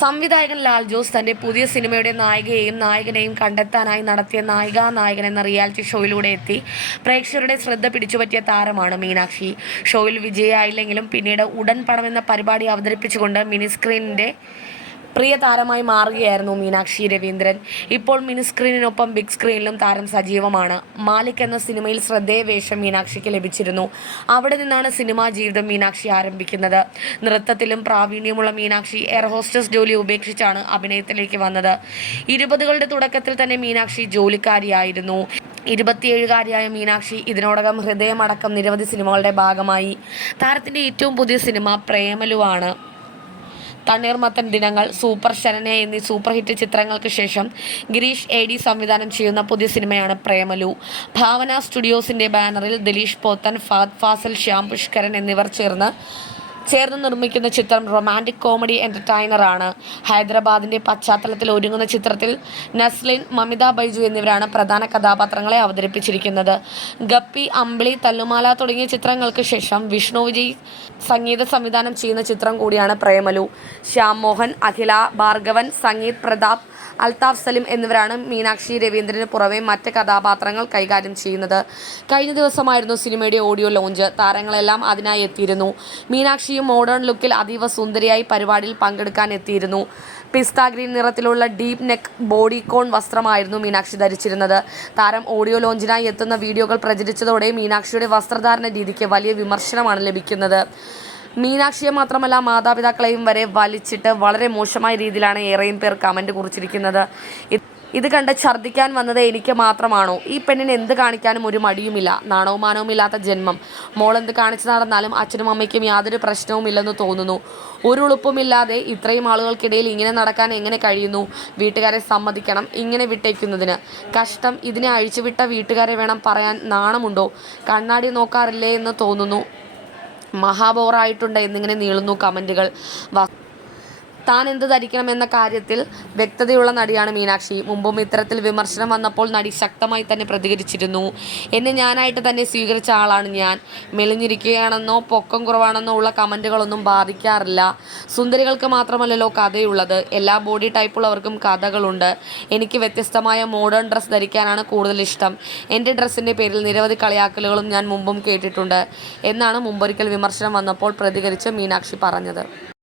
സംവിധായകൻ ലാൽ ജോസ് തന്റെ പുതിയ സിനിമയുടെ നായികയെയും നായകനെയും കണ്ടെത്താനായി നടത്തിയ നായികാ നായകൻ എന്ന റിയാലിറ്റി ഷോയിലൂടെ എത്തി. പ്രേക്ഷകരുടെ ശ്രദ്ധ പിടിച്ചുപറ്റിയ താരമാണ് മീനാക്ഷി. ഷോയിൽ വിജയായില്ലെങ്കിലും പിന്നീട് ഉടൻ പണം എന്ന പരിപാടി അവതരിപ്പിച്ചുകൊണ്ട് മിനി സ്ക്രീനിന്റെ പ്രിയ താരമായി മാറുകയായിരുന്നു മീനാക്ഷി രവീന്ദ്രൻ. ഇപ്പോൾ മിനി സ്ക്രീനിനൊപ്പം ബിഗ് സ്ക്രീനിലും താരം സജീവമാണ്. മാലിക് എന്ന സിനിമയിൽ ശ്രദ്ധേയ വേഷം മീനാക്ഷിക്ക് ലഭിച്ചിരുന്നു. അവിടെ നിന്നാണ് സിനിമാ ജീവിതം മീനാക്ഷി ആരംഭിക്കുന്നത്. നൃത്തത്തിലും പ്രാവീണ്യമുള്ള മീനാക്ഷി എയർ ഹോസ്റ്റസ് ജോലി ഉപേക്ഷിച്ചാണ് അഭിനയത്തിലേക്ക് വന്നത്. ഇരുപതുകളുടെ തുടക്കത്തിൽ തന്നെ മീനാക്ഷി ജോലിക്കാരിയായിരുന്നു. ഇരുപത്തിയേഴുകാരിയായ മീനാക്ഷി ഇതിനോടകം ഹൃദയമടക്കം നിരവധി സിനിമകളുടെ ഭാഗമായി. താരത്തിന്റെ ഏറ്റവും പുതിയ സിനിമ പ്രേമലുവാണ്. തണ്ണീർമത്തൻ ദിനങ്ങൾ സൂപ്പർ ശരണ്യ എന്നീ സൂപ്പർ ഹിറ്റ് ചിത്രങ്ങൾക്ക് ശേഷം ഗിരീഷ് എ ഡി സംവിധാനം ചെയ്യുന്ന പുതിയ സിനിമയാണ് പ്രേമലു. ഭാവന സ്റ്റുഡിയോസിന്റെ ബാനറിൽ ദിലീഷ് പോത്തൻ ഫാദ് ഫാസൽ ശ്യാം പുഷ്കരൻ എന്നിവർ ചേർന്ന് ചേർന്ന് നിർമ്മിക്കുന്ന ചിത്രം റൊമാന്റിക് കോമഡി എന്റർടൈനറാണ് ഹൈദരാബാദിന്റെ പശ്ചാത്തലത്തിൽ ഒരുങ്ങുന്ന ചിത്രത്തിൽ നസ്ലിൻ മമിത ബൈജു എന്നിവരാണ് പ്രധാന കഥാപാത്രങ്ങളെ അവതരിപ്പിച്ചിരിക്കുന്നത്. ഗപ്പി അമ്പിളി തല്ലുമാല തുടങ്ങിയ ചിത്രങ്ങൾക്ക് ശേഷം വിഷ്ണു വിജയ് സംഗീത സംവിധാനം ചെയ്യുന്ന ചിത്രം കൂടിയാണ് പ്രേമലു. ശ്യാം മോഹൻ അഖില ഭാർഗവൻ സംഗീത് പ്രതാപ് അൽതാഫ് സലിം എന്നിവരാണ് മീനാക്ഷി രവീന്ദ്രന് പുറമെ മറ്റ് കഥാപാത്രങ്ങൾ കൈകാര്യം ചെയ്യുന്നത്. കഴിഞ്ഞ ദിവസമായിരുന്നു സിനിമയുടെ ഓഡിയോ ലോഞ്ച്. താരങ്ങളെല്ലാം അതിനായി എത്തിയിരുന്നു. മീനാക്ഷിയും മോഡേൺ ലുക്കിൽ അതീവ സുന്ദരിയായി പരിപാടിയിൽ പങ്കെടുക്കാൻ എത്തിയിരുന്നു. പിസ്ത ഗ്രീൻ നിറത്തിലുള്ള ഡീപ്പ് നെക്ക് ബോഡി കോൺ വസ്ത്രമായിരുന്നു മീനാക്ഷി ധരിച്ചിരുന്നത്. താരം ഓഡിയോ ലോഞ്ചിനായി എത്തുന്ന വീഡിയോകൾ പ്രചരിച്ചതോടെ മീനാക്ഷിയുടെ വസ്ത്രധാരണ രീതിക്ക് വലിയ വിമർശനമാണ് ലഭിക്കുന്നത്. മീനാക്ഷിയെ മാത്രമല്ല മാതാപിതാക്കളെയും വരെ വലിച്ചിട്ട് വളരെ മോശമായ രീതിയിലാണ് ഏറെയും പേർ കമന്റ് കുറിച്ചിരിക്കുന്നത്. ഇത് കണ്ട് ഛർദ്ദിക്കാൻ വന്നത് എനിക്ക് മാത്രമാണോ? ഈ പെണ്ണിന് എന്ത് കാണിക്കാനും ഒരു മടിയുമില്ല. നാണവും മാനവും ഇല്ലാത്ത ജന്മം. മോൾ എന്ത് കാണിച്ചു നടന്നാലും അച്ഛനും അമ്മയ്ക്കും യാതൊരു പ്രശ്നവും ഇല്ലെന്ന് തോന്നുന്നു. ഒരു ഉളുപ്പുമില്ലാതെ ഇത്രയും ആളുകൾക്കിടയിൽ ഇങ്ങനെ നടക്കാൻ എങ്ങനെ കഴിയുന്നു? വീട്ടുകാരെ സമ്മതിക്കണം ഇങ്ങനെ വിട്ടേക്കുന്നതിന്. കഷ്ടം ഇതിനെ അഴിച്ചുവിട്ട വീട്ടുകാരെ വേണം പറയാൻ നാണമുണ്ടോ? കണ്ണാടി നോക്കാറില്ലേ എന്ന് തോന്നുന്നു. മഹാബോറായിട്ടുണ്ട് എന്നിങ്ങനെ നീളുന്നു കമന്റുകൾ താൻ എന്ത് ധരിക്കണം എന്ന കാര്യത്തിൽ വ്യക്തതയുള്ള നടിയാണ് മീനാക്ഷി. മുമ്പും ഇത്തരത്തിൽ വിമർശനം വന്നപ്പോൾ നടി ശക്തമായി തന്നെ പ്രതികരിച്ചിരുന്നു. എന്നെ ഞാനായിട്ട് തന്നെ സ്വീകരിച്ച ആളാണ് ഞാൻ. മെലിഞ്ഞിരിക്കുകയാണെന്നോ പൊക്കം കുറവാണെന്നോ ഉള്ള കമന്റുകളൊന്നും ബാധിക്കാറില്ല. സുന്ദരികൾക്ക് മാത്രമല്ലല്ലോ കഥയുള്ളത്. എല്ലാ ബോഡി ടൈപ്പുള്ളവർക്കും കഥകളുണ്ട്. എനിക്ക് വ്യത്യസ്തമായ മോഡേൺ ഡ്രസ്സ് ധരിക്കാനാണ് കൂടുതൽ ഇഷ്ടം. എന്റെ ഡ്രസ്സിന്റെ പേരിൽ നിരവധി കളിയാക്കലുകളും ഞാൻ മുമ്പും കേട്ടിട്ടുണ്ട്. എന്നാണ് മുമ്പൊരിക്കൽ വിമർശനം വന്നപ്പോൾ പ്രതികരിച്ച് മീനാക്ഷി പറഞ്ഞത്.